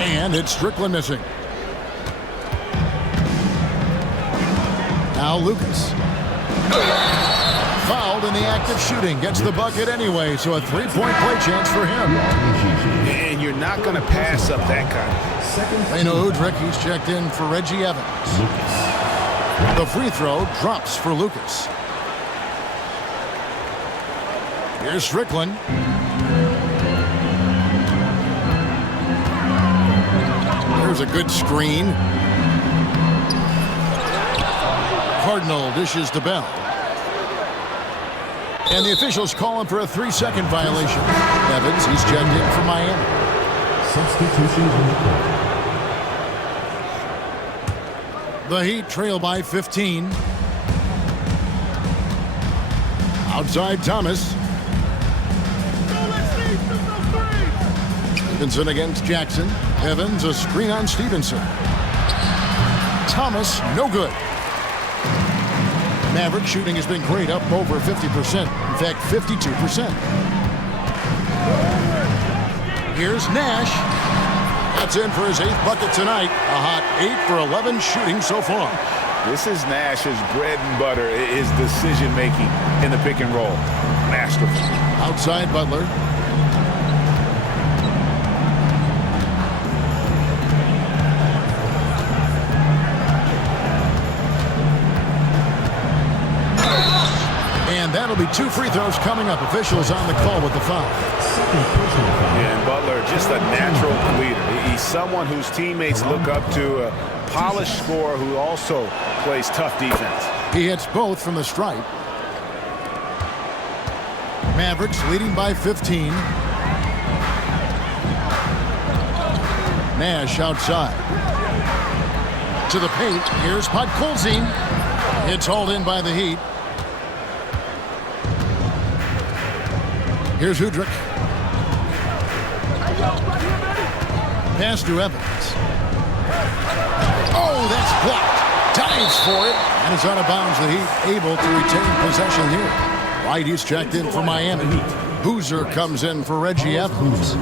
And it's Strickland missing. Now Lucas. Fouled in the act of shooting. Gets the bucket anyway, so a three-point play chance for him. And you're not going to pass up that kind. Reno Udrich, he's checked in for Reggie Evans. The free throw drops for Lucas. Here's Strickland. There's a good screen. Cardinal dishes to Bell. And the officials call him for a 3-second violation. Evans, he's checked in for Miami. Substitution on the court. The Heat trail by 15. Outside Thomas. Stevenson against Jackson. Evans, a screen on Stevenson. Thomas, no good. Maverick shooting has been great, up over 50%. In fact, 52%. Here's Nash. That's in for his 8th bucket tonight. A hot 8 for 11 shooting so far. This is Nash's bread and butter, his decision-making in the pick and roll. Masterful. Outside Butler. And that'll be 2 free throws coming up. Officials on the call with the foul. Yeah, and Butler, just a natural leader. He's someone whose teammates look up to, a polished scorer who also plays tough defense. He hits both from the stripe. Mavericks leading by 15. Nash outside. To the paint. Here's Podkolzin. It's hauled in by the Heat. Here's Udrich. Pass to Evans. Oh, that's blocked. Dives for it. And is out of bounds. The Heat able to retain possession here. White, he's checked in for Miami. Boozer comes in for Reggie Evans.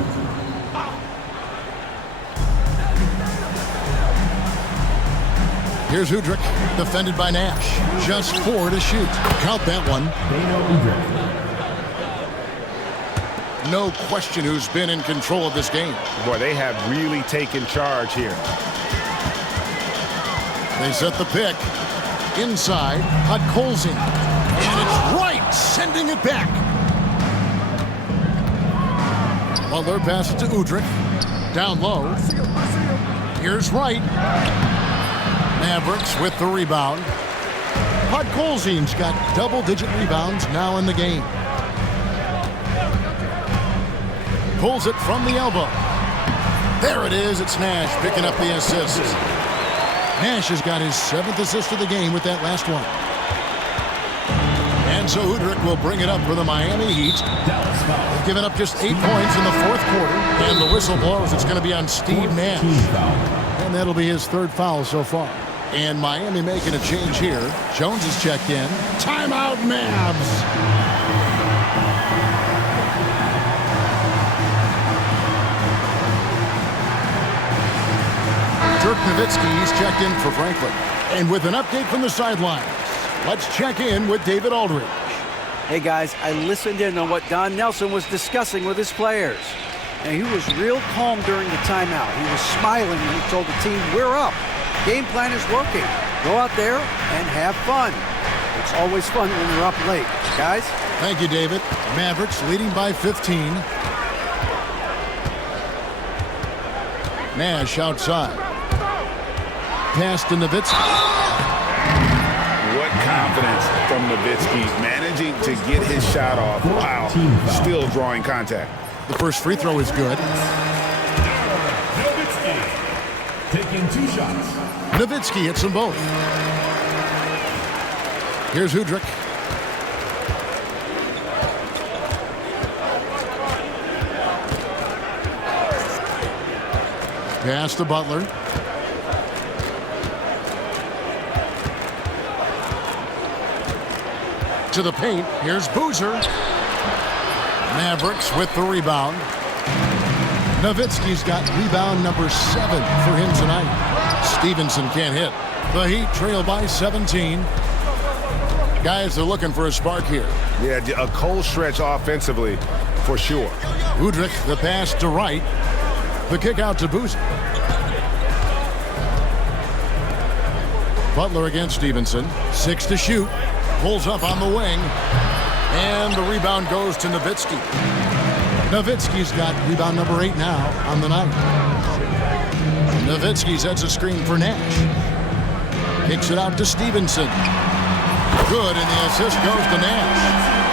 Here's Udrich, defended by Nash. Just 4 to shoot. Count that one. No question who's been in control of this game. Boy, they have really taken charge here. They set the pick. Inside, Podkolzin. And it's right, sending it back. Butler passes to Udrich. Down low. Here's Wright. Mavericks with the rebound. Podkolzin's got double-digit rebounds now in the game. Pulls it from the elbow. There it is. It's Nash picking up the assist. Nash has got his 7th assist of the game with that last one. And so Udrich will bring it up for the Miami Heat. They've given up just 8 points in the 4th quarter. And the whistle blows. It's going to be on Steve Nash. And that'll be his 3rd foul so far. And Miami making a change here. Jones is checked in. Timeout, Mavs. Dirk Nowitzki, he's checked in for Franklin. And with an update from the sidelines, let's check in with David Aldridge. Hey guys, I listened in on what Don Nelson was discussing with his players. And he was real calm during the timeout. He was smiling when he told the team, we're up. Game plan is working. Go out there and have fun. It's always fun when you're up late. Guys? Thank you, David. Mavericks leading by 15. Nash outside. Pass to Nowitzki. What confidence Nowitzki managing to get his shot off while still drawing contact. The first free throw is good. Nowitzki taking 2 shots. Nowitzki hits them both. Here's Udrih. Pass to Butler. To the paint. Here's Boozer. Mavericks with the rebound. Nowitzki's got rebound number 7 for him tonight. Stevenson can't hit. The Heat trail by 17. Guys are looking for a spark here. Yeah, a cold stretch offensively for sure. Udrih, the pass to Wright. The kick out to Boozer. Butler against Stevenson. 6 to shoot. Pulls up on the wing. And the rebound goes to Nowitzki. Nowitzki's got rebound number 8 now on the night. Nowitzki sets a screen for Nash. Kicks it out to Stevenson. Good, and the assist goes to Nash.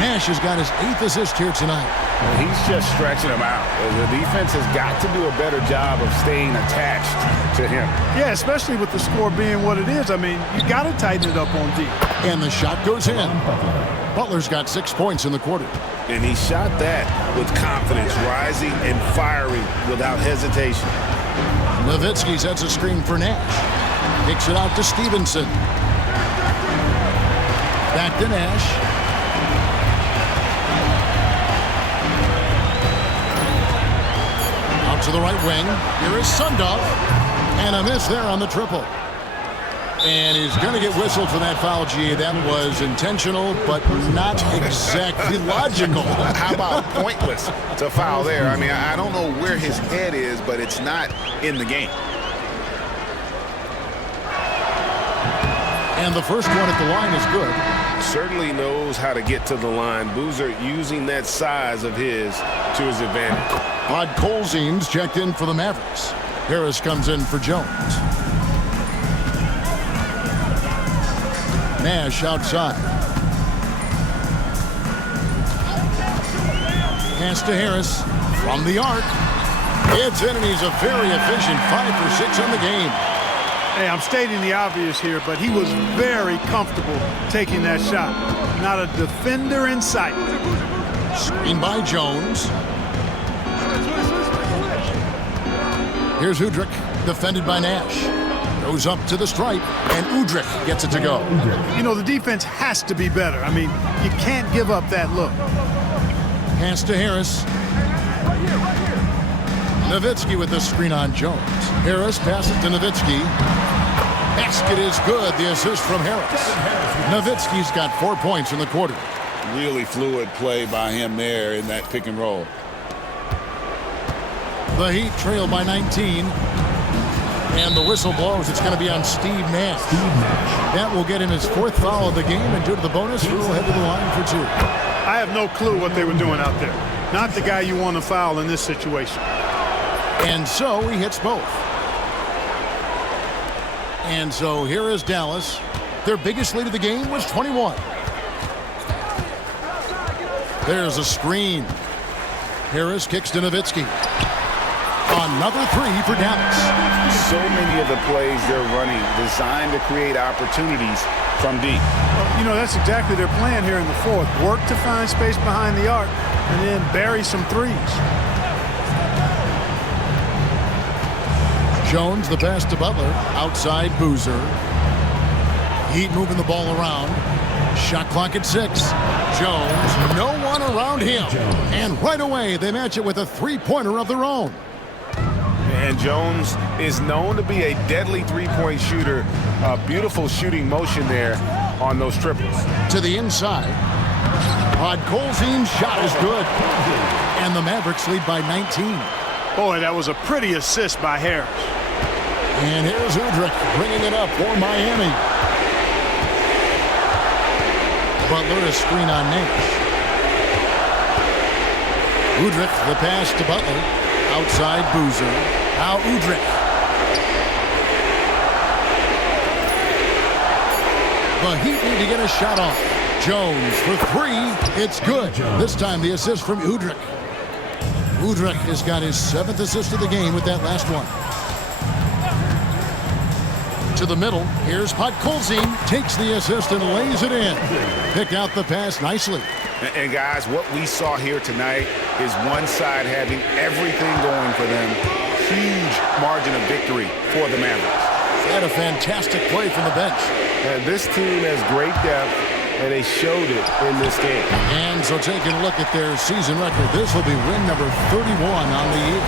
Nash has got his 8th assist here tonight. Well, he's just stretching him out. The defense has got to do a better job of staying attached to him. Yeah, especially with the score being what it is. I mean, you got to tighten it up on D. And the shot goes in. Butler's got 6 points in the quarter. And he shot that with confidence, rising and firing without hesitation. Nowitzki sets a screen for Nash. Kicks it out to Stevenson. Back to Nash. Out to the right wing. Here is Sundov. And a miss there on the triple. And he's going to get whistled for that foul, G. That was intentional, but not exactly logical. How about pointless to foul there? I mean, I don't know where his head is, but it's not in the game. And the first one at the line is good. Certainly knows how to get to the line. Boozer using that size of his to his advantage. Rod Colzines checked in for the Mavericks. Harris comes in for Jones. Nash outside. Pass to Harris from the arc. It's in, and he's a very efficient 5 for 6 on the game. Hey, I'm stating the obvious here, but he was very comfortable taking that shot. Not a defender in sight. Screen by Jones. Here's Udrih, defended by Nash. Goes up to the stripe, and Udrih gets it to go. You know, the defense has to be better. I mean, you can't give up that look. Pass to Harris. Nowitzki with the screen on Jones. Harris passes to Nowitzki. Basket is good. The assist from Harris. Nowitzki's got 4 points in the quarter. Really fluid play by him there in that pick and roll. The Heat trail by 19. And the whistle blows. It's going to be on Steve Nash. That will get him his 4th foul of the game, and due to the bonus, he will head to the line for 2. I have no clue what they were doing out there. Not the guy you want to foul in this situation. And so he hits both. And so here is Dallas. Their biggest lead of the game was 21. There's a screen. Harris kicks to Nowitzki. Another 3 for Dallas. So many of the plays they're running designed to create opportunities from deep. Well, you know, that's exactly their plan here in the 4th. Work to find space behind the arc and then bury some threes. Jones, the pass to Butler. Outside Boozer. Heat moving the ball around. Shot clock at 6. Jones, no one around him. And right away, they match it with a 3-pointer of their own. And Jones is known to be a deadly three-point shooter. A beautiful shooting motion there on those triples. To the inside. Rod Colzine's shot is good. And the Mavericks lead by 19. Boy, that was a pretty assist by Harris. And here's Udrih bringing it up for Miami. Butler, a screen on Nash. Udrih, the pass to Butler. Outside Boozer. Now Udrih. The Heat need to get a shot off. Jones for three. It's good. This time the assist from Udrih. Udrih has got his 7th assist of the game with that last one. To the middle. Here's Podkolzin. Takes the assist and lays it in. Picked out the pass nicely. And guys, what we saw here tonight is one side having everything going for them. Huge margin of victory for the Mavericks. And a fantastic play from the bench. And this team has great depth, and they showed it in this game. And so taking a look at their season record, this will be win number 31 on the year.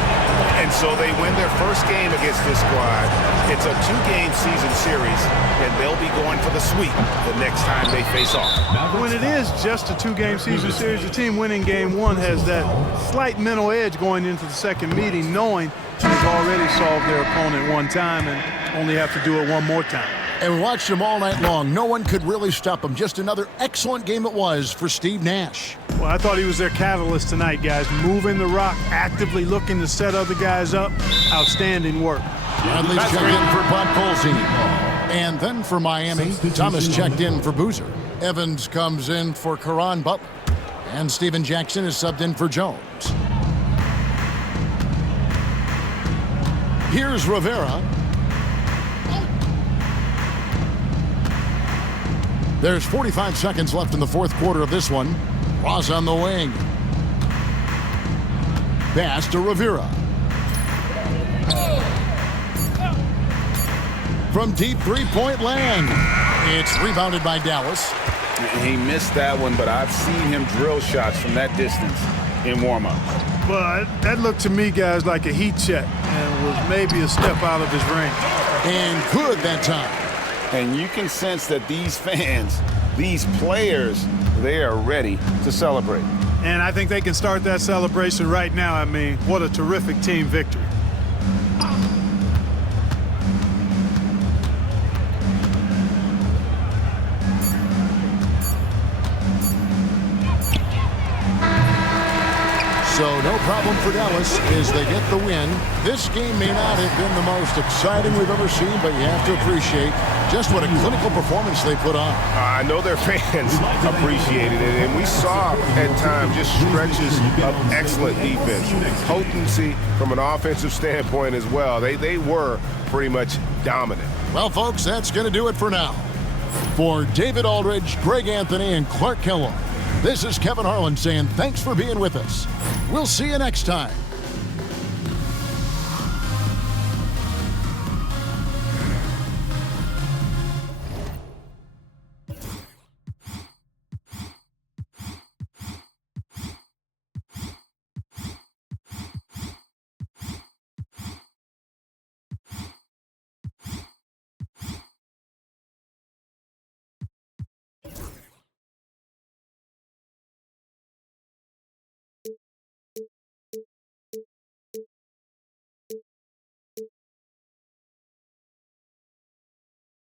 And so they win their first game against this squad. It's a 2-game season series, and they'll be going for the sweep the next time they face off. When it is just a 2-game season series, the team winning game 1 has that slight mental edge going into the second meeting, knowing they've already solved their opponent one time and only have to do it one more time. And we watched him all night long. No one could really stop him. Just another excellent game it was for Steve Nash. Well, I thought he was their catalyst tonight, guys. Moving the rock, actively looking to set other guys up. Outstanding work. Bradley's checked in for Podkolzin. And then for Miami, Thomas checked in for Boozer. Evans comes in for Caron Butler. And Steven Jackson is subbed in for Jones. Here's Rivera. There's 45 seconds left in the fourth quarter of this one. Ross on the wing. Pass to Rivera. From deep three-point land. It's rebounded by Dallas. He missed that one, but I've seen him drill shots from that distance in warm-up. But that looked to me, guys, like a heat check and was maybe a step out of his range. And good that time. And you can sense that these fans, these players, they are ready to celebrate. And I think they can start that celebration right now. I mean, what a terrific team victory. So no problem for Dallas as they get the win. This game may not have been the most exciting we've ever seen, but you have to appreciate just what a clinical performance they put on. I know their fans appreciated it, and we saw at times just stretches of excellent defense. Potency from an offensive standpoint as well. They were pretty much dominant. Well, folks, that's going to do it for now. For David Aldridge, Greg Anthony, and Clark Kellogg, this is Kevin Harlan saying thanks for being with us. We'll see you next time.